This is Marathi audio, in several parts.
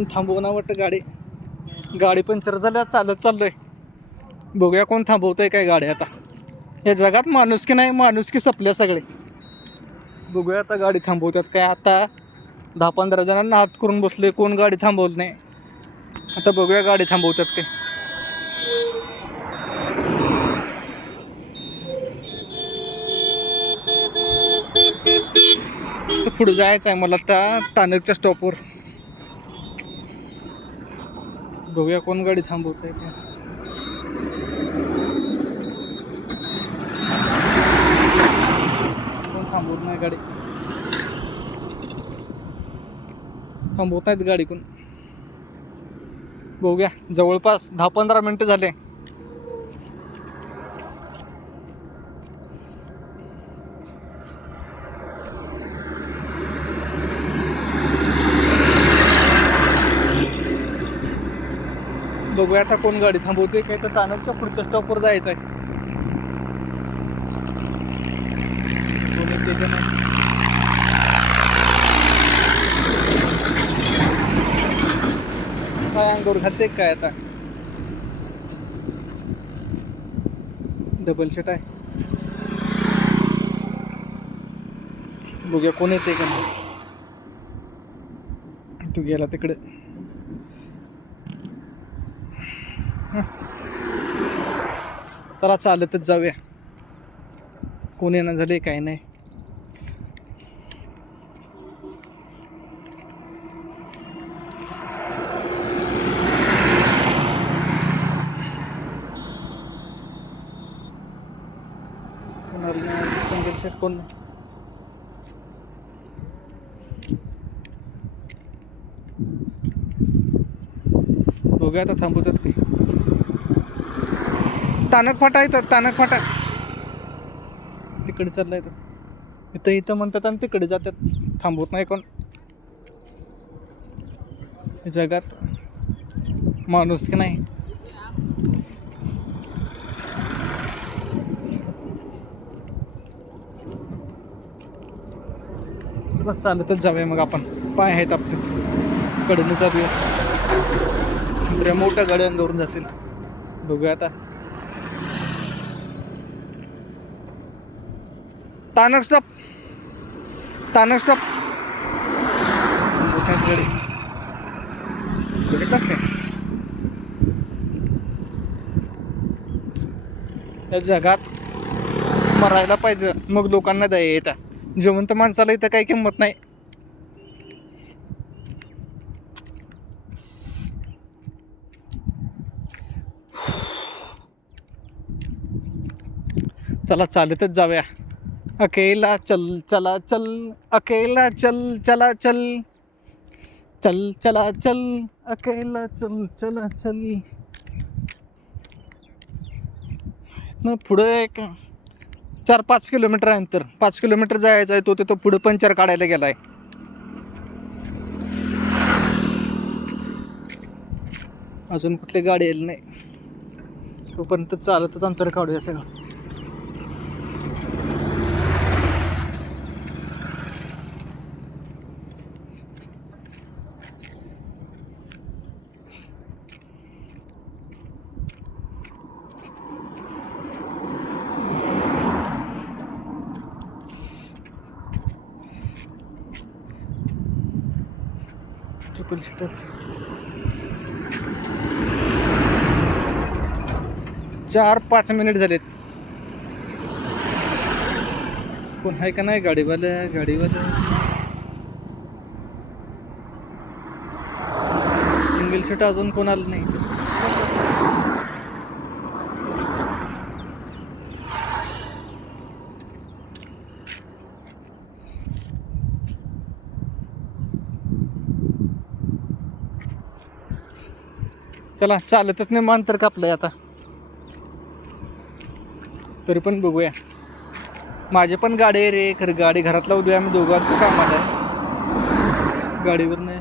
कोण थांबवणार वाटतं गाडी पंक्चर झाल्या चालत चाललोय. बघूया कोण थांबवतंय काय गाडी. आता या जगात माणुसकी नाही, माणुसकी संपल्या सगळे. बघूया आता गाडी थांबवतात काय. आता 10-15 जणांना हात करून बसले, कोण गाडी थांबवत नाही. आता बघूया गाडी थांबवतात काय. तर पुढे जायचं आहे मला आता तानकच्या स्टॉपवर. बघूया कोण गाडी थांबवत आहे काय. कोण थांबवत नाही गाडी, थांबवत नाहीत गाडी कोण. बघूया जवळपास 10-15 मिनटं झाले. बघूया आता कोण गाडी थांबवते काय. तर तानकच्या पुढच्या स्टॉपवर जायचं आहे. कोण येते का नाही. काय अंगावर घालते काय आता. डबल शीट आहे. बघूया कोण येते का नाही. तू गेला तिकडे. चला चालतच जाऊया. कोण येणं झाले काय नाही. सिंगल सेट कोण नाही. बघूया आता थांबवतात की. तानक फाटा येतात, तानक फाटा तिकडे चाललाय तो. इथं म्हणतात आणि तिकडे जातात. थांबवत नाही कोण. जगात माणूस की नाही. चालतच जाऊया मग आपण. पाय आहेत आपले, कडून जाऊया. दुसऱ्या मोठ्या गाड्या अंगावरून जातील. बघूया आता. तानक स्टॉप, तानक स्टॉप. गाडी कस काय. या जगात मरायला पाहिजे मग लोकांना दया येतात. जिवंत माणसाला इथं काही किंमत नाही. चला चालतच जाऊया. अकेला चल चला चल, अकेला चल चला चल, चल चला चल, अकेला चल चला चल. न पुढे एक 4-5 किलोमीटर आहे अंतर. 5 किलोमीटर जायचं आहे. तो तिथं पुढे पंक्चर काढायला गेलाय. अजून कुठली गाडी आली नाही. तोपर्यंत चालतच अंतर काढूया सगळं. ट्रिपल सीटर 4-5 मिनिट झालेत. कोण आहे का नाही गाडीवालं. सिंगल सीट अजून कोण आलं नाही. चला चालतच नाही. अंतर कापलंय आता. तरी पण बघूया. माझे पण गाडी आहे रे, खरं गाडी घरातला उद्या आम्ही दोघांत कामाला आहे. गाडीवर नाही.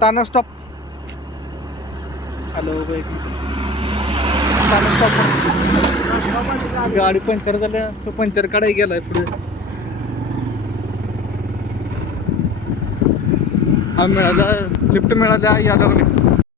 तानक स्टॉप. हॅलो बाई. तानक स्टॉप. गाडी पंक्चर झाल्या. तो पंक्चर काढाय गेलाय पुढे. हा मिळाला लिफ्ट मिळाल्या या लागले